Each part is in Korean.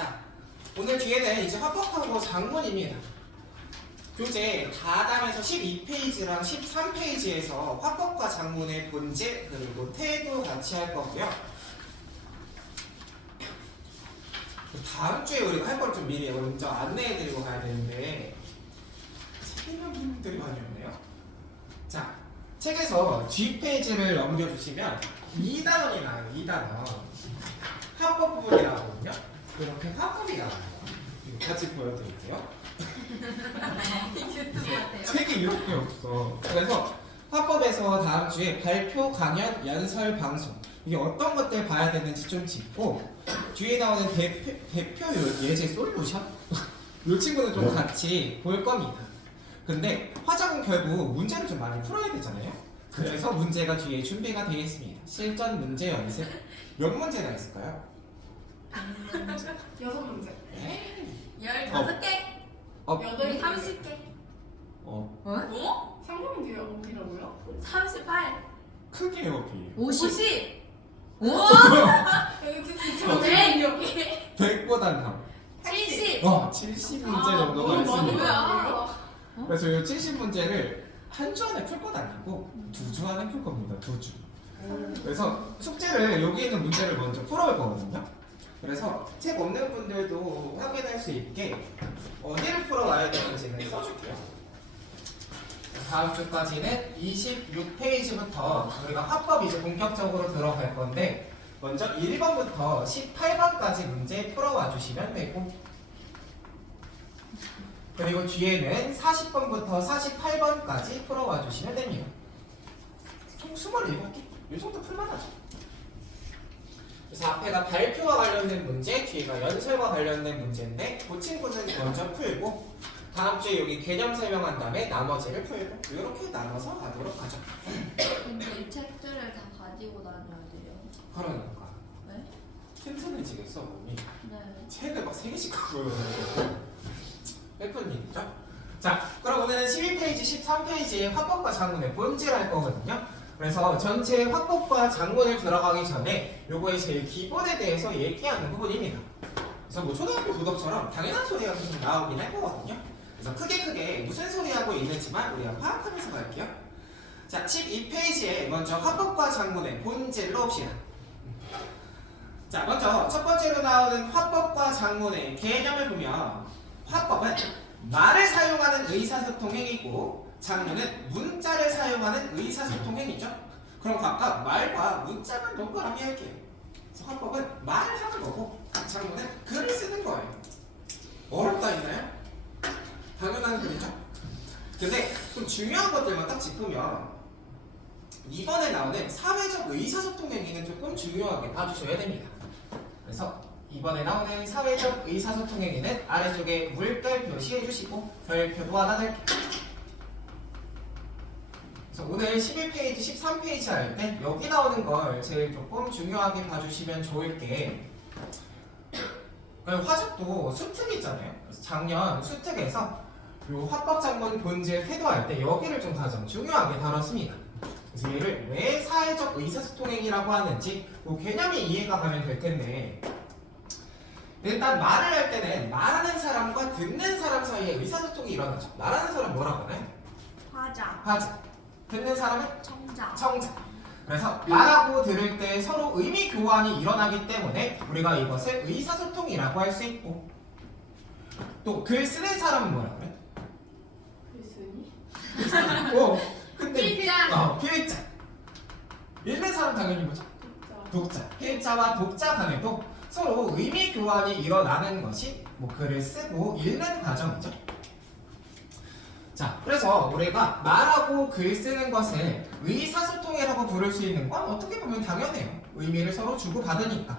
자, 오늘 뒤에는 이제 화법하고 장문입니다. 교재 다담에서 12페이지랑 13페이지에서 화법과 장문의 본질 그리고 태도 같이 할 거고요. 다음 주에 우리가 할 걸 좀 미리 먼저 안내해드리고 가야 되는데 책 있는 분들이 많이 없네요. 자, 책에서 뒷페이지를 넘겨주시면 2단원이 나와요. 2단원 화법 부분이 나오거든요. 이렇게 화법이 나와요. 이거 같이 보여드릴게요. 유튜브 같아요. 책이 이렇게 없어. 그래서 화법에서 다음 주에 발표, 강연, 연설, 방송 이게 어떤 것들 봐야 되는지 좀 짚고 뒤에 나오는 대표 예제 솔루션 이 친구는 좀 같이 볼 겁니다. 근데 화작은 결국 문제를 좀 많이 풀어야 되잖아요. 그래서 문제가 뒤에 준비가 되어 있습니다. 실전 문제 연습 몇 문제나 있을까요? 6문제. 15개? 여덟 30개? 어? 3문제가 어디라고요? 38? 크게 높이 50? 오! 여기 진짜 네. 여기 100보단 더 70? 70문제 정도가 너무 많은 있습니다. 거야. 그래서 이 70문제를 한 주 안에 풀 건 아니고 2주 안에 풀 겁니다. 2주. 그래서 숙제를 여기 있는 문제를 먼저 풀어볼 거거든요. 그래서 책 없는 분들도 확인할 수 있게 어디를 풀어와야 되는지는 써줄게요. 다음 주까지는 26페이지부터 우리가 화법 이제 본격적으로 들어갈 건데 먼저 1번부터 18번까지 문제 풀어와 주시면 되고 그리고 뒤에는 40번부터 48번까지 풀어와 주시면 됩니다. 총 27개? 이 정도 풀만하죠. 그래서 앞에가 발표와 관련된 문제, 뒤에가 연설과 관련된 문제인데 그 친구는 먼저 풀고 다음 주에 여기 개념 설명한 다음에 나머지를 풀고 이렇게 나눠서 가도록 하죠. 근데 이 책들을 다 가지고 다녀야 돼요. 그러니까 네? 틈틈이 지겠어 몸이. 네. 책을 막 3개씩 갖고 헬프님이죠? 자, 그럼 오늘은 12페이지, 13페이지의 화법과 장문의 본질 할 거거든요. 그래서 전체 화법과 장문을 들어가기 전에 요거의 제일 기본에 대해서 얘기하는 부분입니다. 그래서 뭐 초등학교 도덕처럼 당연한 소리가 계속 나오긴 할 거거든요. 그래서 크게 무슨 소리 하고 있는지만 우리가 파악하면서 갈게요. 자, 12페이지에 먼저 화법과 장문의 본질로 봅시다. 자, 먼저 첫 번째로 나오는 화법과 장문의 개념을 보면 화법은 말을 사용하는 의사소통 행위고 장문은 문자를 사용하는 의사소통 행위죠. 그럼 각각 말과 문자만 동그라미 할게요. 그래서 화법은 말을 하는 거고 장문은 글을 쓰는 거예요. 어렵다 했나요? 당연한 글이죠. 근데 좀 중요한 것들만 딱 짚으면 이번에 나오는 사회적 의사소통 행위는 조금 중요하게 봐주셔야 됩니다. 그래서 이번에 나오는 사회적 의사소통 행위는 아래쪽에 물결 표시해 주시고 별표도 하나 넣을게요. 그래서 오늘 11페이지, 13페이지 할 때 여기 나오는 걸 제일 조금 중요하게 봐주시면 좋을 게 화작도 수특 있잖아요. 그래서 작년 수특에서 요 화법 장문 본질 태도할 때 여기를 좀 가장 중요하게 다뤘습니다. 그래서 얘를 왜 사회적 의사소통 행위라고 하는지 그 개념이 이해가 가면 될 텐데 일단 말을 할 때는 말하는 사람과 듣는 사람 사이에 의사소통이 일어나죠. 말하는 사람 뭐라고 하나요? 화자. 화자. 듣는 사람은 청자. 청자. 그래서 말하고 들을 때 서로 의미 교환이 일어나기 때문에 우리가 이것을 의사소통이라고 할 수 있고 또 글 쓰는 사람은 뭐라고 그래? 글쓰니? 근데 필자. 필자. 읽는 사람 당연히 뭐죠? 독자. 필자와 독자 간에도 서로 의미 교환이 일어나는 것이 뭐 글을 쓰고 읽는 과정이죠. 자, 그래서 우리가 말하고 글 쓰는 것을 의사소통이라고 부를 수 있는 건 어떻게 보면 당연해요. 의미를 서로 주고받으니까.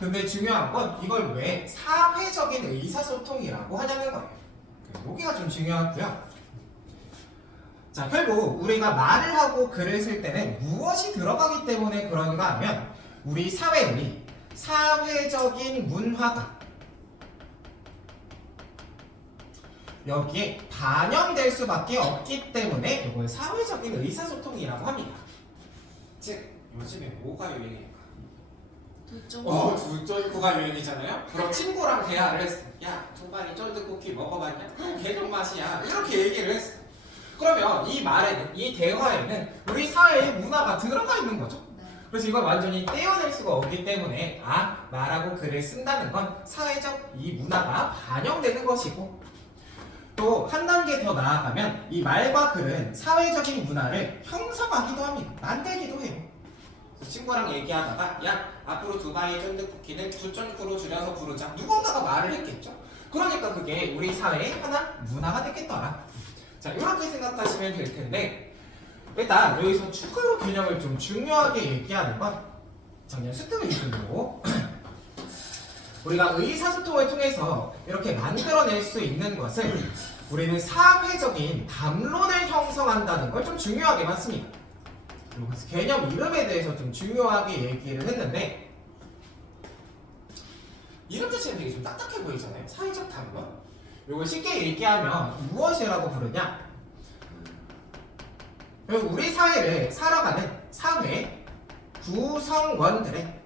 근데 중요한 건 이걸 왜 사회적인 의사소통이라고 하냐는 거예요. 여기가 좀 중요하고요. 자, 결국 우리가 말을 하고 글을 쓸 때는 무엇이 들어가기 때문에 그런가 하면 우리 사회의 사회적인 문화가 여기에 반영될 수밖에 없기 때문에 이걸 사회적인 의사소통이라고 합니다. 즉 요즘에 뭐가 유행일까? 2.9가 유행이잖아요. 그럼 친구랑 대화를 했어. 야, 두바이 쫀득쿠키 먹어봤냐? 개그 맛이야. 이렇게 얘기를 했어. 그러면 이 말에는, 이 대화에는 우리 사회의 문화가 들어가 있는 거죠. 네. 그래서 이걸 완전히 떼어낼 수가 없기 때문에 말하고 글을 쓴다는 건 사회적 이 문화가 반영되는 것이고, 또 한 단계 더 나아가면 이 말과 글은 사회적인 문화를 형성하기도 합니다. 만들기도 해요. 친구랑 얘기하다가 야, 앞으로 두바이 쫀득쿠키는 2.9로 줄여서 부르자. 누군가가 말을 했겠죠. 그러니까 그게 우리 사회의 하나 문화가 됐겠더라. 자, 이렇게 생각하시면 될 텐데, 일단 여기서 추가로 개념을 좀 중요하게 얘기하는 건 작년 수특을 기준으로 우리가 의사소통을 통해서 이렇게 만들어낼 수 있는 것을 우리는 사회적인 담론을 형성한다는 걸 좀 중요하게 봤습니다. 그래서 개념 이름에 대해서 좀 중요하게 얘기를 했는데, 이름 자체는 되게 좀 딱딱해 보이잖아요. 사회적 담론. 이걸 쉽게 얘기하면 무엇이라고 부르냐? 우리 사회를 살아가는 사회 구성원들의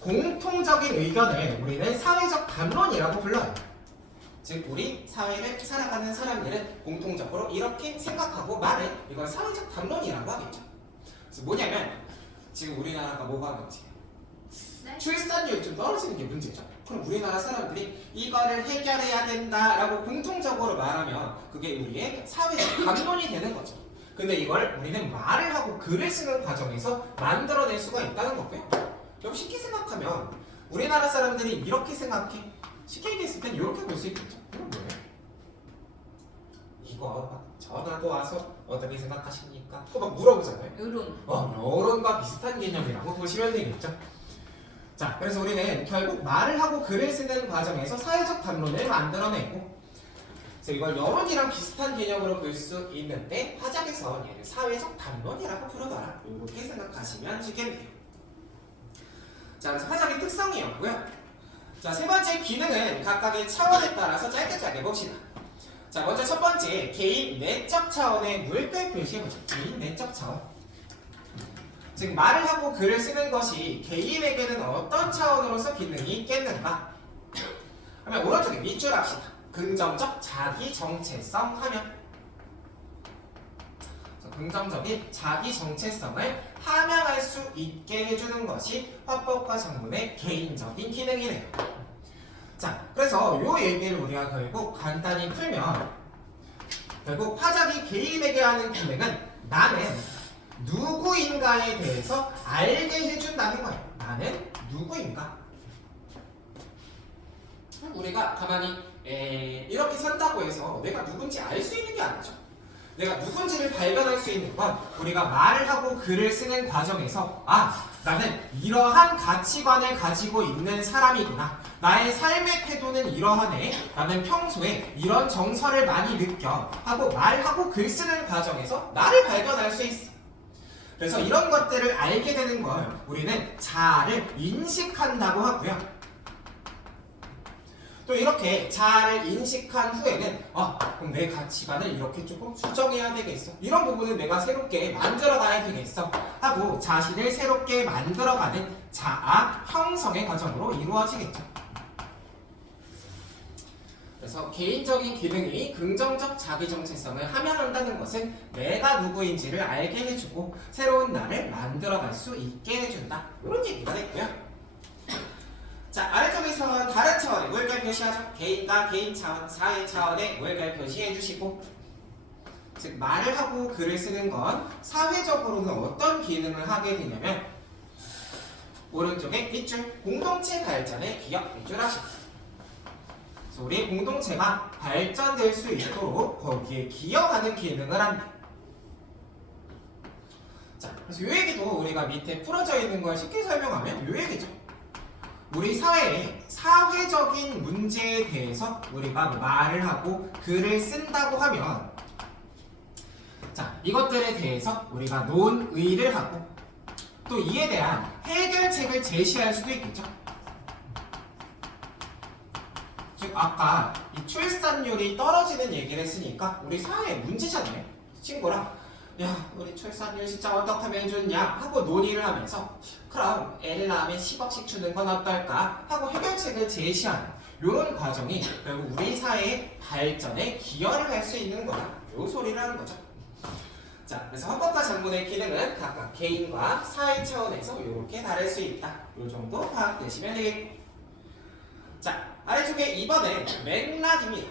공통적인 의견을 우리는 사회적 담론이라고 불러요. 즉 우리 사회를 살아가는 사람들은 공통적으로 이렇게 생각하고 말해. 이걸 사회적 담론이라고 하겠죠. 그래서 뭐냐면 지금 우리나라가 뭐가 문제예요? 네? 출산율이 좀 떨어지는 게 문제죠. 그럼 우리나라 사람들이 이거를 해결해야 된다라고 공통적으로 말하면 그게 우리의 사회적 담론이 되는 거죠. 근데 이걸 우리는 말을 하고 글을 쓰는 과정에서 만들어낼 수가 있다는 거고요. 좀 쉽게 생각하면 우리나라 사람들이 이렇게 생각해. 쉽게 얘기했을 땐 이렇게 볼 수 있겠죠. 이건 뭐예요? 이거 전화도 와서 어떻게 생각하십니까? 그거 막 물어보잖아요. 여론. 여론과 비슷한 개념이라고 보시면 되겠죠. 자, 그래서 우리는 결국 말을 하고 글을 쓰는 과정에서 사회적 담론을 만들어내고, 그래서 이걸 여론이랑 비슷한 개념으로 볼 수 있는데 화작에서 얘를 사회적 담론이라고 부르더라. 이렇게 생각하시면 쉽겠네요. 자, 그래서 화작의 특성이었고요. 자, 세 번째 기능은 각각의 차원에 따라서 짧게 봅시다. 자, 먼저 첫 번째 개인 내적 차원의 물결 표시해보죠. 개인 내적 차원. 즉 말을 하고 글을 쓰는 것이 개인에게는 어떤 차원으로서 기능이 있겠는가? 그러면 오른쪽에 밑줄 합시다. 긍정적 자기 정체성 하면, 긍정적인 자기 정체성을 함양할 수 있게 해주는 것이 화법과 장문의 개인적인 기능이네요. 자, 그래서 이 얘기를 우리가 결국 간단히 풀면, 결국 화작이 개인에게 하는 기능은 나는 누구인가에 대해서 알게 해준다는 거예요. 나는 누구인가? 우리가 가만히 이렇게 산다고 해서 내가 누군지 알 수 있는 게 아니죠. 내가 누군지를 발견할 수 있는 건 우리가 말을 하고 글을 쓰는 과정에서 나는 이러한 가치관을 가지고 있는 사람이구나. 나의 삶의 태도는 이러하네. 나는 평소에 이런 정서를 많이 느껴. 하고 말하고 글 쓰는 과정에서 나를 발견할 수 있어. 그래서 이런 것들을 알게 되는 걸 우리는 자아를 인식한다고 하고요. 또 이렇게 자아를 인식한 후에는 그럼 내 가치관을 이렇게 조금 수정해야 되겠어. 이런 부분은 내가 새롭게 만들어가야 되겠어. 하고 자신을 새롭게 만들어가는 자아 형성의 과정으로 이루어지겠죠. 그래서 개인적인 기능이 긍정적 자기 정체성을 함양한다는 것은 내가 누구인지를 알게 해주고 새로운 나를 만들어갈 수 있게 해준다. 이런 얘기가 됐고요. 자, 아래쪽에서 다른 차원의 물결 표시하죠. 개인과 개인 차원, 사회 차원의 물결 표시해 주시고, 즉 말을 하고 글을 쓰는 건 사회적으로는 어떤 기능을 하게 되냐면 오른쪽에 밑줄 공동체 발전에 기여 밑줄 하시고, 그래서 우리 공동체가 발전될 수 있도록 거기에 기여하는 기능을 한다. 자, 그래서 이 얘기도 우리가 밑에 풀어져 있는 걸 쉽게 설명하면 이 얘기죠. 우리 사회의 사회적인 문제에 대해서 우리가 말을 하고 글을 쓴다고 하면, 자, 이것들에 대해서 우리가 논의를 하고 또 이에 대한 해결책을 제시할 수도 있겠죠. 즉 아까 이 출산율이 떨어지는 얘기를 했으니까 우리 사회의 문제잖아요. 친구랑 야 우리 출산율 진짜 어떻게 하면 좋냐 하고 논의를 하면서 그럼 애를 낳으면 10억씩 주는 건 어떨까 하고 해결책을 제시하는 이런 과정이 결국 우리 사회의 발전에 기여를 할 수 있는 거다. 요 소리를 하는 거죠. 자, 그래서 헌법과 장문의 기능은 각각 개인과 사회 차원에서 이렇게 다를 수 있다. 요 정도 파악되시면 되겠고. 자, 아래쪽에 2번은 맥락입니다.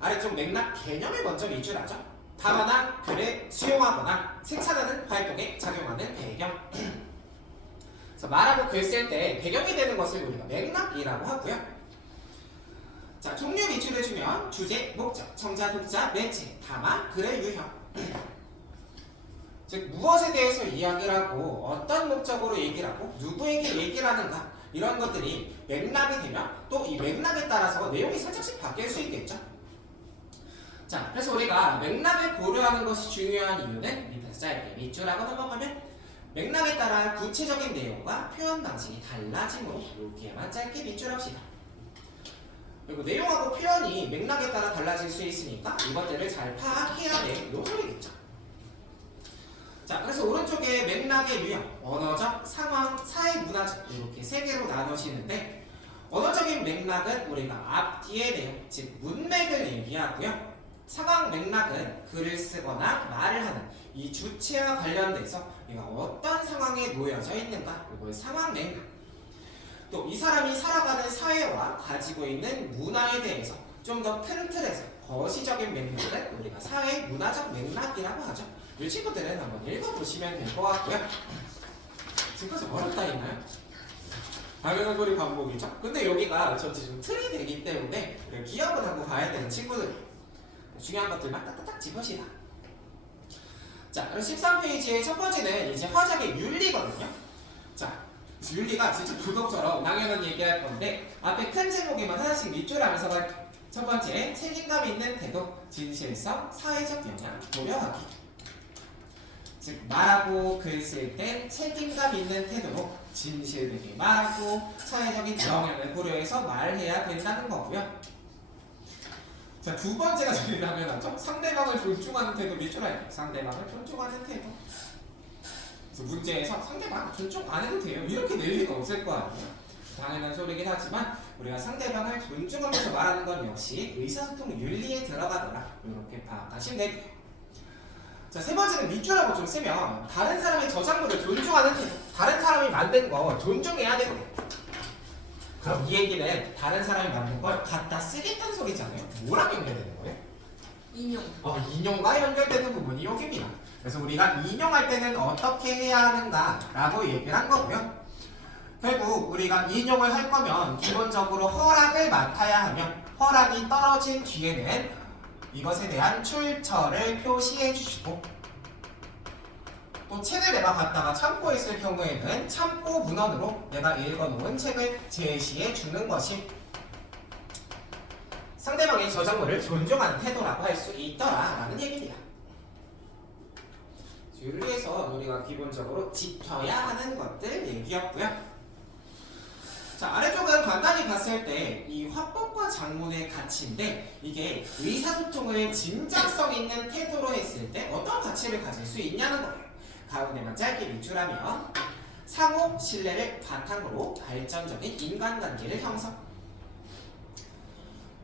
아래쪽 맥락 개념을 먼저 위주로 하죠. 담아나 글을 수용하거나 생산하는 활동에 작용하는 배경. 그래서 말하고 글 쓸 때 배경이 되는 것을 우리가 맥락이라고 하고요. 자, 종류 위주해주면 주제, 목적, 청자, 독자, 매체, 담아, 글의 유형. 즉 무엇에 대해서 이야기를 하고 어떤 목적으로 얘기를 하고 누구에게 얘기를 하는가 이런 것들이 맥락이 되면 또 이 맥락에 따라서 내용이 살짝씩 바뀔 수 있겠죠. 자, 그래서 우리가 맥락을 고려하는 것이 중요한 이유는 밑에서 짧게 밑줄하고 넘어가면 맥락에 따라 구체적인 내용과 표현 방식이 달라지므로 이렇게만 짧게 밑줄합시다. 그리고 내용하고 표현이 맥락에 따라 달라질 수 있으니까 이것들을 잘 파악해야 돼. 요 소리겠죠. 자, 그래서 오른쪽에 맥락의 유형, 언어적, 상황, 사회 문화적 이렇게 세 개로 나눠지는데 언어적인 맥락은 우리가 앞뒤의 내용, 즉 문맥을 얘기하고요. 상황 맥락은 글을 쓰거나 말을 하는 이 주체와 관련돼서 우리가 어떤 상황에 놓여져 있는가 이걸 상황 맥락. 또 이 사람이 살아가는 사회와 가지고 있는 문화에 대해서 좀 더 큰 틀에서 거시적인 맥락을 우리가 사회 문화적 맥락이라고 하죠. 이 친구들은 한번 읽어보시면 될 것 같고요. 지금까지 어렵다 했나요? 당연한 소리 반복이죠. 근데 여기가 전체 좀 틀이 되기 때문에 기억을 하고 가야 되는 친구들 중요한 것들만 딱딱딱 짚읍시다. 자, 13페이지의 첫 번째는 이제 화작의 윤리거든요. 자, 윤리가 진짜 도덕처럼 당연한 얘기할 건데 앞에 큰 제목에만 하나씩 밑줄하면서 갈게요. 첫 번째, 책임감 있는 태도, 진실성, 사회적 영향, 고려하기. 즉 말하고 글 쓸 땐 책임감 있는 태도로 진실되게 말하고 사회적인 영향을 고려해서 말해야 된다는 거고요. 자, 두 번째가 제일 당연하죠. 상대방을 존중하는 태도 밑줄할게요. 상대방을 존중하는 태도. 그래서 문제에서 상대방 존중 안 해도 돼요. 이렇게 낼 리가 없을 거 아니에요. 당연한 소리긴 하지만 우리가 상대방을 존중하면서 말하는 건 역시 의사소통 윤리에 들어가더라. 이렇게 파악하시면 되고요. 자, 세 번째는 밑줄하고 좀 쓰면 다른 사람의 저작물을 존중하는 태도. 다른 사람이 만든 거 존중해야 되고. 그럼 이 얘기는 다른 사람이 만든 걸 갖다 쓰겠다는 소리잖아요. 뭐랑 연결되는 거예요? 인용. 인용과 연결되는 부분이 여기입니다. 그래서 우리가 인용할 때는 어떻게 해야 하는가 라고 얘기를 한 거고요. 결국 우리가 인용을 할 거면 기본적으로 허락을 맡아야 하며 허락이 떨어진 뒤에는 이것에 대한 출처를 표시해 주시고 또 책을 내가 갖다가 참고에 있을 경우에는 참고 문헌으로 내가 읽어놓은 책을 제시해 주는 것이 상대방의 저작물을 존중하는 태도라고 할 수 있더라라는 얘기입니다. 윤리에서 우리가 기본적으로 지켜야 하는 것들 얘기였고요. 자, 아래쪽은 간단히 봤을 때 이 화법과 장문의 가치인데 이게 의사소통을 진정성 있는 태도로 했을 때 어떤 가치를 가질 수 있냐는 거예요. 가운데만 짧게 밑줄하면 상호 신뢰를 바탕으로 발전적인 인간관계를 형성.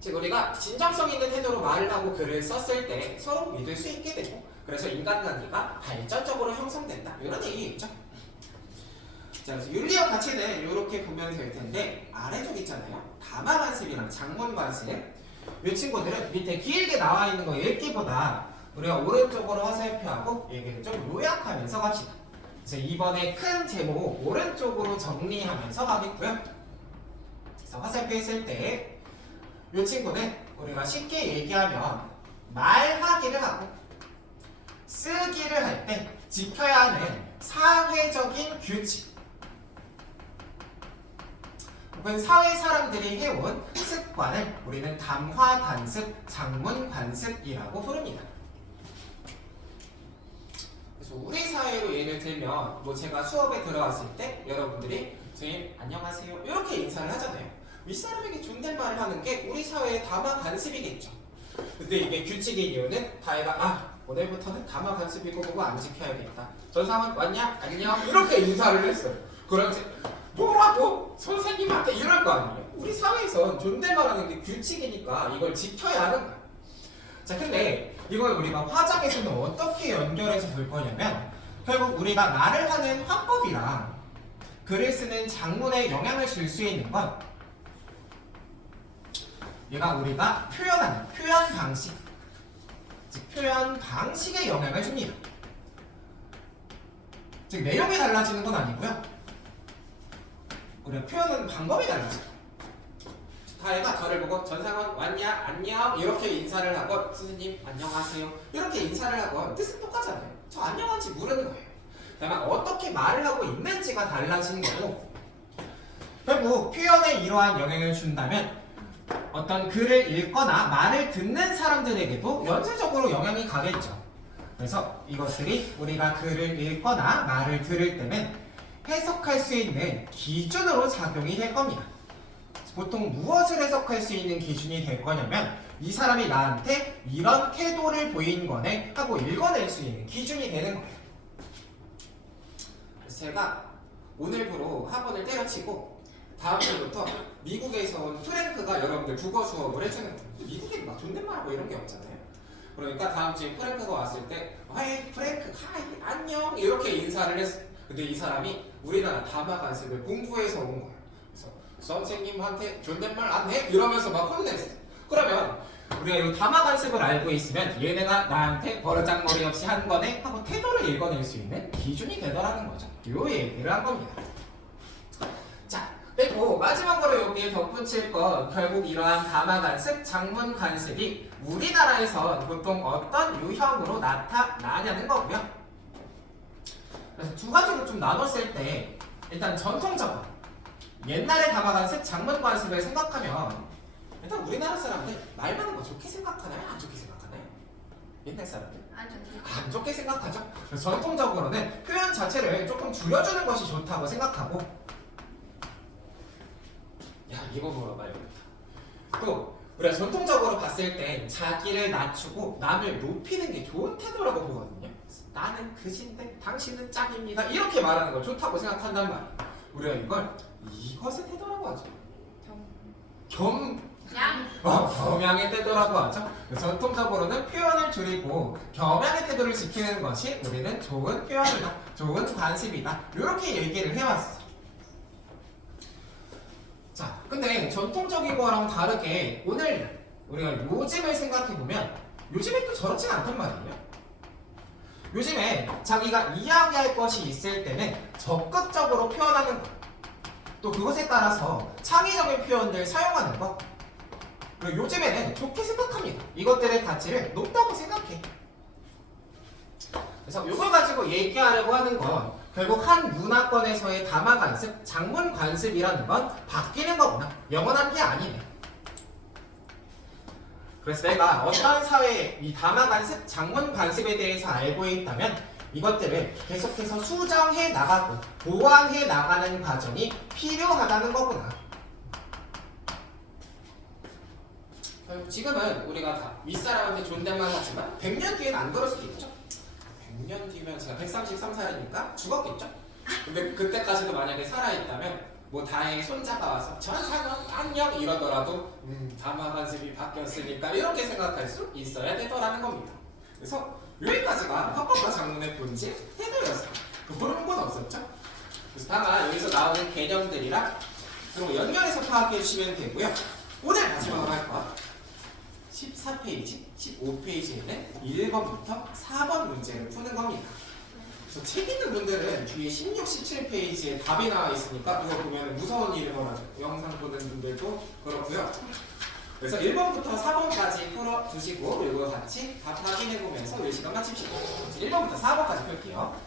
즉 우리가 진정성 있는 태도로 말을 하고 글을 썼을 때 서로 믿을 수 있게 되고 그래서 인간관계가 발전적으로 형성된다. 이런 얘기겠죠. 자, 그래서 윤리적 가치는 이렇게 보면 될 텐데 아래쪽 있잖아요. 담화관습이랑 장문관습. 이 친구들은 밑에 길게 나와 있는 거 읽기보다 우리가 오른쪽으로 화살표하고 얘기를 좀 요약하면서 갑시다. 그래서 이번에 큰 제목 오른쪽으로 정리하면서 가겠고요. 그래서 화살표 했을 때 이 친구는 우리가 쉽게 얘기하면 말하기를 하고 쓰기를 할 때 지켜야 하는 사회적인 규칙 혹은 사회 사람들이 해온 습관을 우리는 담화 관습, 장문 관습이라고 부릅니다. 그래서 우리 사회로 예를 들면 뭐 제가 수업에 들어왔을 때 여러분들이 선생님 안녕하세요 이렇게 인사를 하잖아요. 윗사람에게 존댓말을 하는 게 우리 사회의 담화 관습이겠죠. 근데 이게 규칙인 이유는 다혜가 오늘부터는 담화 관습이고 뭐고 안 지켜야겠다. 전상은 왔냐? 안녕? 이렇게 인사를 했어요. 그럼 이제 뭐라고? 선생님한테 이럴 거 아니에요? 우리 사회에선 존댓말하는 게 규칙이니까 이걸 지켜야 하는 거야. 자, 근데 이걸 우리가 화작에서는 어떻게 연결해서 볼 거냐면 결국 우리가 말을 하는 화법이랑 글을 쓰는 작문에 영향을 줄 수 있는 건 얘가 우리가 표현하는 표현 방식, 즉 표현 방식에 영향을 줍니다. 즉 내용이 달라지는 건 아니고요. 우리가 표현하는 방법이 달라져요. 다혜가 저를 보고 전상원 왔냐? 안녕? 이렇게 인사를 하고 선생님 안녕하세요 이렇게 인사를 하고 뜻은 똑같잖아요. 저 안녕한지 물은 거예요. 다만 어떻게 말을 하고 있는지가 달라지는 거고 결국 표현에 이러한 영향을 준다면 어떤 글을 읽거나 말을 듣는 사람들에게도 연쇄적으로 영향이 가겠죠. 그래서 이것들이 우리가 글을 읽거나 말을 들을 때는 해석할 수 있는 기준으로 작용이 될 겁니다. 보통 무엇을 해석할 수 있는 기준이 될 거냐면 이 사람이 나한테 이런 태도를 보인 거네 하고 읽어낼 수 있는 기준이 되는 거예요. 그래서 제가 오늘부로 학원을 때려치고 다음 주부터 미국에서 온 프랭크가 여러분들 국어 수업을 해주는 거예요. 미국에 막 존댓말하고 이런 게 없잖아요. 그러니까 다음 주에 프랭크가 왔을 때 하이 프랭크 하이 안녕 이렇게 인사를 했어요. 근데 이 사람이 우리나라 담화 관습을 공부해서 온 거예요. 그래서 선생님한테 존댓말 안 해? 이러면서 막 혼냈어요. 그러면 우리가 이 담화 관습을 알고 있으면 얘네가 나한테 버르장머리 없이 한 거네 하고 태도를 읽어낼 수 있는 기준이 되더라는 거죠. 요 얘기를 한 겁니다. 자, 그리고 마지막으로 여기에 덧붙일 건 결국 이러한 담화 관습, 작문 관습이 우리나라에선 보통 어떤 유형으로 나타나냐는 거고요. 그래서 두 가지로 좀 나눴을 때 일단 전통적으로 옛날의 담화 관습, 작문 관습을 생각하면 일단 우리나라 사람들 말 많은 거 좋게 생각하나요? 안 좋게 생각하나요? 옛날 사람들? 안 좋게 생각하죠. 그래서 전통적으로는 표현 자체를 조금 줄여주는 것이 좋다고 생각하고 야 이거 물어봐야겠다. 또 우리가 전통적으로 봤을 땐 자기를 낮추고 남을 높이는 게 좋은 태도라고 보거든요. 나는 그신데 당신은 짱입니다 이렇게 말하는 거 좋다고 생각한단 말이에요. 우리가 이걸 이것의 태도라고 하죠. 겸양의 태도라고 하죠. 전통적으로는 표현을 줄이고 겸양의 태도를 지키는 것이 우리는 좋은 표현이다, 좋은 관습이다 이렇게 얘기를 해왔어. 자, 근데 전통적인 거랑 다르게 오늘 우리가 요즘을 생각해보면 요즘에 또 저렇진 않단 말이에요. 요즘에 자기가 이야기할 것이 있을 때는 적극적으로 표현하는 것, 또 그것에 따라서 창의적인 표현들 사용하는 것, 그리고 요즘에는 좋게 생각합니다. 이것들의 가치를 높다고 생각해. 그래서 이걸 가지고 얘기하려고 하는 건 결국 한 문화권에서의 담화 관습, 작문 관습이라는 건 바뀌는 거구나. 영원한 게 아니네. 그래서 내가 어떤 사회의 이 담화 관습, 작문 관습에 대해서 알고 있다면 이것들을 계속해서 수정해 나가고 보완해 나가는 과정이 필요하다는 거구나. 지금은 우리가 다 윗사람한테 존댓말 하지만 100년 뒤에는 안 그럴 수도 있죠. 100년 뒤면 제가 133살이니까 죽었겠죠. 근데 그때까지도 만약에 살아있다면 뭐 다행히 손자가 와서 전상원 안녕 이러더라도 담화 관습이 바뀌었으니까 이렇게 생각할 수 있어야 되더라는 겁니다. 그래서 여기까지가 화법과 작문의 본질, 태도였어요. 모르는 건 없었죠. 그래서 다만 여기서 나오는 개념들이랑 그리고 연결해서 파악해 주시면 되고요. 오늘 마지막으로 할 거 14페이지, 15페이지에는 1번부터 4번 문제를 푸는 겁니다. 그래서 책 있는 분들은 뒤에 16, 17페이지에 답이 나와 있으니까 그거 보면 무서운 일을 벌어져. 영상 보는 분들도 그렇고요. 그래서 1번부터 4번까지 풀어주시고 그리고 같이 답 확인해보면서 우리 시간 마칩시다. 1번부터 4번까지 풀게요.